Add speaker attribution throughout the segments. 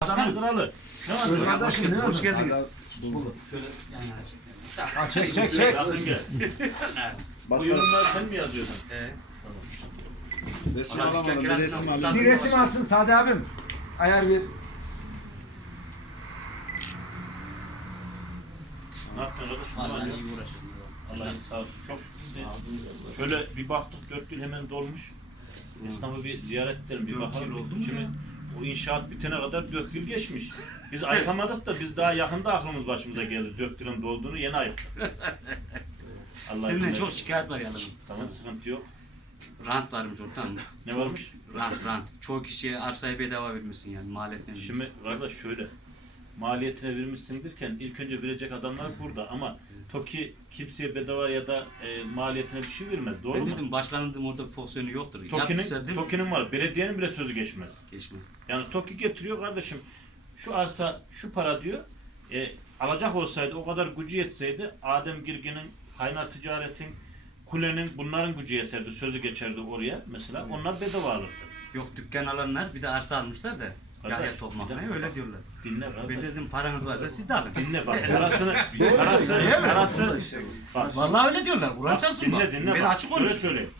Speaker 1: Adamın kralı. Ne var? Burada?
Speaker 2: kardeşim ne
Speaker 3: Hoş geldiniz.
Speaker 4: Şöyle yan yana.
Speaker 2: Ha, çek çek çek.
Speaker 1: Yakın gel. Bu
Speaker 3: Başkanım
Speaker 1: yorumları sen mi yazıyorsun?
Speaker 3: resim
Speaker 4: Ama
Speaker 3: alamadım. Bir
Speaker 4: dikkat
Speaker 3: resim
Speaker 4: kirasına
Speaker 3: alayım.
Speaker 2: Bir resim alsın Sade abim. Ayar bir.
Speaker 1: Ne yaptın arkadaş?
Speaker 4: Vallahi iyi uğraşıyorum.
Speaker 1: Allah'ın sağ olsun. Çok Şöyle bir baktık dört yıl hemen dolmuş. Esnafı bir ziyaret edelim bir bakalım. Şimdi? O inşaat bitene kadar dört yıl geçmiş. Biz ayıkamadık da biz daha yakında aklımız başımıza geldi. Dört yılın dolduğunu yeni ayıktık. Allah
Speaker 4: Senden çok şikayet var yalnız.
Speaker 1: Tamam sıkıntı yok.
Speaker 4: Rant varmış ortam.
Speaker 1: Ne varmış?
Speaker 4: Rant rant. Çoğu kişiye arsayı bedava vermişsin yani maliyetten.
Speaker 1: Şimdi kardeş şöyle maliyetine vermişsin derken ilk önce verecek adamlar burada ama TOKİ kimseye bedava ya da e, maliyetine bir şey vermez. Doğru
Speaker 4: ben
Speaker 1: mu?
Speaker 4: dedim başkanın dedim orada bir fonksiyonu yoktur.
Speaker 1: TOKİ'nin? TOKİ'nin var. Belediyenin bile sözü geçmez.
Speaker 4: Geçmez.
Speaker 1: Yani TOKİ getiriyor kardeşim şu arsa şu para diyor. E, alacak olsaydı o kadar gücü yetseydi Adem Girgin'in, Kaynar Ticaret'in, Kule'nin bunların gücü yeterdi. Sözü geçerdi oraya mesela. Onlar bedava alırdı.
Speaker 4: Yok dükkan alanlar bir de arsa almışlar da. Yahya ne öyle diyorlar.
Speaker 1: Dinle
Speaker 4: Ben
Speaker 1: kardeş.
Speaker 4: dedim paranız varsa siz de alın.
Speaker 1: Dinle bak. Parasını, parası, parası, bak,
Speaker 4: Vallahi öyle diyorlar. Kur'an çarpsın
Speaker 1: dinle
Speaker 4: bak.
Speaker 1: dinle
Speaker 4: Ben
Speaker 1: bak.
Speaker 4: açık
Speaker 1: Şöyle
Speaker 4: konuş.
Speaker 1: söyleyeyim.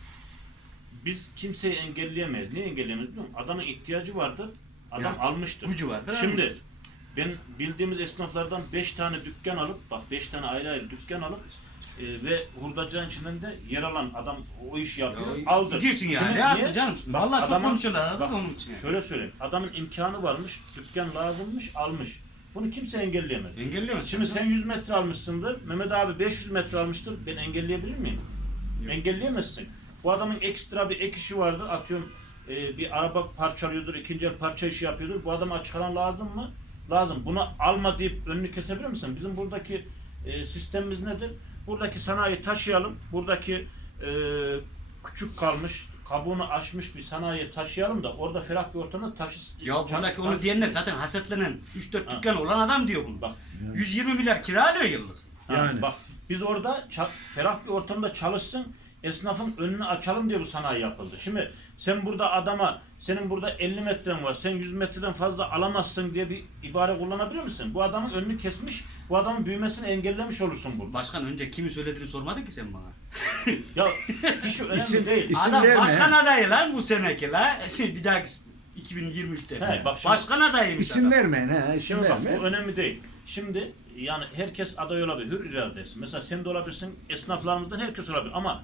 Speaker 1: Biz kimseyi engelleyemeyiz. Niye engelleyemeyiz biliyor musun? Adamın ihtiyacı vardır. Adam
Speaker 4: Yani
Speaker 1: almıştır.
Speaker 4: Gücü var. da
Speaker 1: Şimdi ben bildiğimiz esnaflardan 5 tane dükkan alıp bak 5 tane ayrı ayrı dükkan alıp e, ve hurdacının içinden de yer alan adam o işi yapıyor. aldı.
Speaker 4: Girsin yani. Ne alsın canım? Vallahi çok
Speaker 1: Adamın-
Speaker 4: konuşuyorlar
Speaker 1: Bak,
Speaker 4: onun için. yani.
Speaker 1: Şöyle söyleyeyim. Adamın imkanı varmış, dükkan lazımmış, almış. Bunu kimse engelleyemez.
Speaker 4: Engelleyemez.
Speaker 1: Şimdi sen 100 metre almışsındır, Mehmet abi 500 metre almıştır. Ben engelleyebilir miyim? Engelleyemezsin. Bu adamın ekstra bir ek işi vardır. Atıyorum e, bir araba parçalıyordur, ikinci el parça işi yapıyordur. Bu adama açık alan lazım mı? Lazım. Bunu alma deyip önünü kesebilir misin? Bizim buradaki e, sistemimiz nedir? Buradaki sanayi taşıyalım. Buradaki e, küçük kalmış, kabuğunu aşmış bir sanayi taşıyalım da orada ferah bir ortamda taşı...
Speaker 4: Ya buradaki onu diyenler zaten hasetlenen 3-4
Speaker 1: Ha.
Speaker 4: dükkan olan adam diyor bunu.
Speaker 1: Bak
Speaker 4: 120 milyar kira alıyor yıllık.
Speaker 1: Ha,
Speaker 2: Yani.
Speaker 1: Bak biz orada ferah bir ortamda çalışsın, esnafın önünü açalım diye bu sanayi yapıldı. Şimdi sen burada adama, senin burada 50 metren var, sen 100 metreden fazla alamazsın diye bir ibare kullanabilir misin? Bu adamın önünü kesmiş, bu adamın büyümesini engellemiş olursun burada.
Speaker 4: Başkan önce kimi söylediğini sormadın ki sen bana.
Speaker 1: Ya hiç önemli
Speaker 2: İsim-
Speaker 1: değil.
Speaker 2: İsim
Speaker 4: adam
Speaker 2: verme,
Speaker 4: başkan
Speaker 2: he.
Speaker 4: adayı lan bu seneki la. Bir dahaki 2023'te.
Speaker 1: He, bak şimdi-
Speaker 4: başkan adayıymış
Speaker 2: İsim
Speaker 4: adam.
Speaker 2: vermeyin ha. İsim
Speaker 1: Şimdi bak bu önemli değil. Şimdi yani herkes aday olabilir, hür iradesi. Mesela sen de olabilirsin, esnaflarımızdan herkes olabilir ama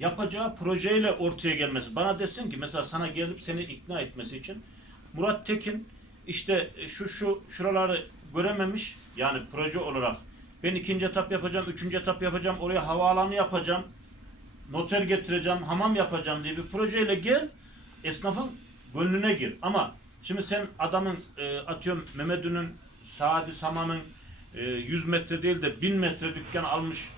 Speaker 1: yapacağı projeyle ortaya gelmesi. Bana desin ki mesela sana gelip seni ikna etmesi için Murat Tekin işte şu şu şuraları görememiş yani proje olarak ben ikinci etap yapacağım, üçüncü etap yapacağım, oraya havaalanı yapacağım, noter getireceğim, hamam yapacağım diye bir projeyle gel, esnafın gönlüne gir. Ama şimdi sen adamın e, atıyorum Mehmet'ünün, Saadi Saman'ın e, 100 metre değil de 1000 metre dükkan almış,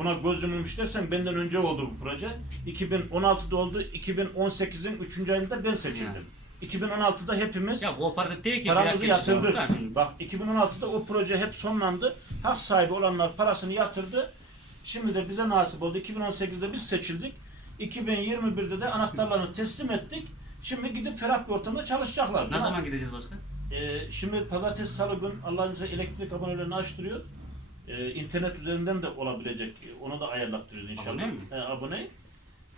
Speaker 1: buna göz yumulmuş dersen benden önce oldu bu proje. 2016'da oldu, 2018'in 3. ayında ben seçildim. 2016'da hepimiz
Speaker 4: Ya kooperatif değil ki.
Speaker 1: paramızı
Speaker 4: kıyak geçici
Speaker 1: yatırdık. Bak 2016'da o proje hep sonlandı. Hak sahibi olanlar parasını yatırdı. Şimdi de bize nasip oldu. 2018'de biz seçildik. 2021'de de anahtarlarını teslim ettik. Şimdi gidip ferah bir ortamda çalışacaklar.
Speaker 4: Ne zaman gideceğiz başkan?
Speaker 1: Ee, şimdi pazartesi salı gün Allah'ın izniyle elektrik abonelerini açtırıyor. Ee, internet üzerinden de olabilecek. Onu da ayarlattırıyoruz inşallah.
Speaker 4: Abone mi?
Speaker 1: He, abone.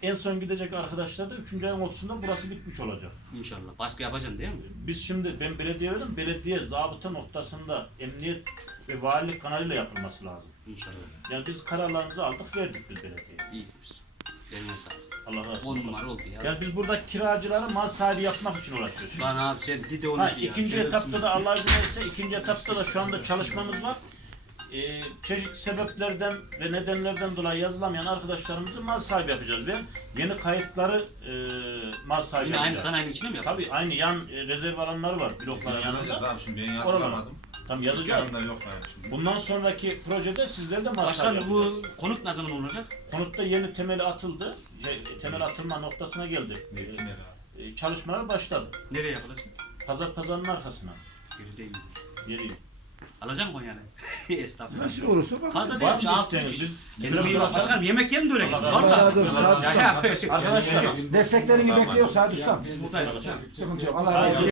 Speaker 1: En son gidecek arkadaşlar da 3. ayın 30'unda burası bitmiş olacak.
Speaker 4: İnşallah. Baskı yapacaksın değil mi?
Speaker 1: Biz şimdi ben belediye verdim. Belediye zabıta noktasında emniyet ve valilik kanalıyla yapılması lazım.
Speaker 4: İnşallah.
Speaker 1: Yani biz kararlarımızı aldık verdik biz belediyeye.
Speaker 4: İyi gitmişsin. Eline sağlık.
Speaker 1: Allah razı
Speaker 4: 10
Speaker 1: olsun.
Speaker 4: numara oldu ya.
Speaker 1: Yani biz burada kiracıları mal sahibi yapmak için uğraşıyoruz.
Speaker 4: Lan abi sen dide onu
Speaker 1: Ha,
Speaker 4: ya.
Speaker 1: ikinci
Speaker 4: Şerefsiz.
Speaker 1: etapta da Allah izin verirse ikinci etapta da şu anda çalışmamız var. Ee, çeşitli sebeplerden ve nedenlerden dolayı yazılamayan arkadaşlarımızı mal sahibi yapacağız ve yeni kayıtları e, mal sahibi
Speaker 4: Yine aynı
Speaker 1: yapacağız.
Speaker 4: sanayinin içine mi yapıyorsun?
Speaker 1: Tabii aynı yan e, rezerv alanları var
Speaker 5: Bizim
Speaker 1: blokların
Speaker 5: yazacağız
Speaker 1: yanında.
Speaker 5: abi şimdi ben yazılamadım.
Speaker 1: Tam yazacağız.
Speaker 5: Dükkanım da yok yani şimdi.
Speaker 1: Bundan sonraki projede sizler de mal sahibi
Speaker 4: Başkan
Speaker 1: yapacağız.
Speaker 4: bu konut ne zaman olacak?
Speaker 1: Konutta yeni temeli atıldı. Şey, temel atılma noktasına geldi.
Speaker 5: Mevki ne abi?
Speaker 1: Ee, çalışmalar başladı.
Speaker 4: Nereye yapılacak?
Speaker 1: Pazar pazarın arkasına.
Speaker 4: Geri değil.
Speaker 1: Geliyor.
Speaker 4: Alacak mı yani? Estağfurullah.
Speaker 2: Nasıl olursa bak.
Speaker 4: Fazla değilmiş
Speaker 1: mı
Speaker 4: 600
Speaker 1: isteğiniz?
Speaker 4: kişi. Kendime iyi bak başkanım yemek yerim de öyle
Speaker 1: razı
Speaker 4: Valla.
Speaker 1: Arkadaşlar
Speaker 2: Desteklerini bekliyor Sadi Usta.
Speaker 4: Biz buradayız.
Speaker 2: Sıkıntı yok. Allah razı olsun.